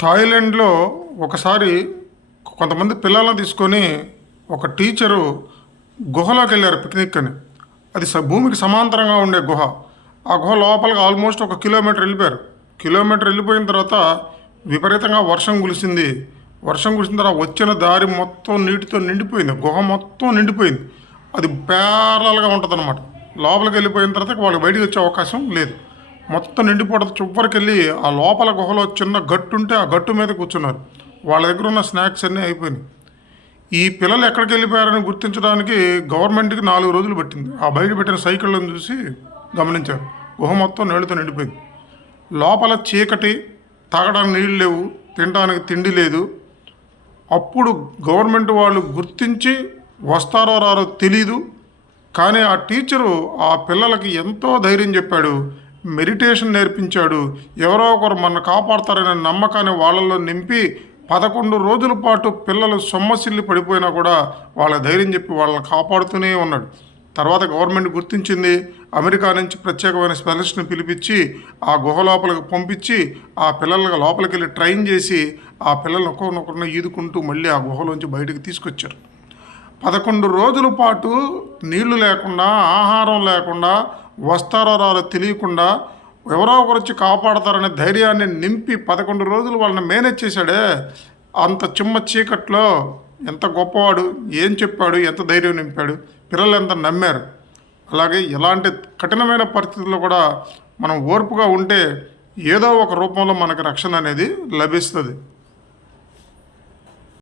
థాయిలాండ్‌లో ఒకసారి కొంతమంది పిల్లల్ని తీసుకొని ఒక టీచరు గుహలోకెళ్లారు పిక్నిక్ అని. అది భూమికి సమాంతరంగా ఉండే గుహ. ఆ గుహ లోపలికి ఆల్మోస్ట్ ఒక కిలోమీటర్ వెళ్ళిపోయారు. కిలోమీటర్ వెళ్ళిపోయిన తర్వాత విపరీతంగా వర్షం కురిసింది. వర్షం కురిసిన తర్వాత వచ్చిన దారి మొత్తం నీటితో నిండిపోయింది. గుహ మొత్తం నిండిపోయింది. అది ప్యారలల్‌గా ఉంటదనమాట. లోపలికి వెళ్ళిపోయిన తర్వాత వాళ్ళకి బయటికి వచ్చే అవకాశం లేదు. మొత్తం నిండిపోవడంతో చివరికెళ్ళి ఆ లోపల గుహలో చిన్న గట్టు ఉంటే ఆ గట్టు మీద కూర్చున్నారు. వాళ్ళ దగ్గర ఉన్న స్నాక్స్ అన్నీ అయిపోయినాయి. ఈ పిల్లలు ఎక్కడికి వెళ్ళిపోయారని గుర్తించడానికి గవర్నమెంట్‌కి 4 రోజులు పట్టింది. ఆ బయట పెట్టిన సైకిళ్ళను చూసి గమనించారు. గుహ మొత్తం నీళ్ళతో నిండిపోయింది. లోపల చీకటి, తాగడానికి నీళ్ళు లేవు, తినడానికి తిండి లేదు. అప్పుడు గవర్నమెంట్ వాళ్ళు గుర్తించి వస్తారో రారో తెలీదు. కానీ ఆ టీచరు ఆ పిల్లలకి ఎంతో ధైర్యం చెప్పాడు. మెడిటేషన్ నేర్పించాడు. ఎవరో ఒకరు మన కాపాడతారనే నమ్మకాన్ని వాళ్ళల్లో నింపి 11 రోజుల పాటు పిల్లలు సొమ్మసిల్లి పడిపోయినా కూడా వాళ్ళ ధైర్యం చెప్పి వాళ్ళని కాపాడుతూనే ఉన్నాడు. తర్వాత గవర్నమెంట్ గుర్తించింది. అమెరికా నుంచి ప్రత్యేకమైన స్పెషలిస్ట్ని పిలిపించి ఆ గుహ లోపలికి పంపించి ఆ పిల్లలకి లోపలికి వెళ్ళి ట్రైన్ చేసి ఆ పిల్లల్ని ఒక్కొక్కరిని ఈదుకుంటూ మళ్ళీ ఆ గుహలోంచి బయటకు తీసుకొచ్చారు. 11 రోజుల పాటు నీళ్లు లేకుండా, ఆహారం లేకుండా, వస్తారో రారో తెలియకుండా ఎవరో ఒకరు వచ్చి కాపాడతారనే ధైర్యాన్ని నింపి 11 రోజులు వాళ్ళని మేనేజ్ చేశాడే. అంత చిమ్మ చీకట్లో ఎంత గొప్పవాడు, ఏం చెప్పాడు, ఎంత ధైర్యం నింపాడు, పిల్లలు ఎంత నమ్మారు. అలాగే ఎలాంటి కఠినమైన పరిస్థితుల్లో కూడా మనం ఓర్పుగా ఉంటే ఏదో ఒక రూపంలో మనకు రక్షణ అనేది లభిస్తుంది.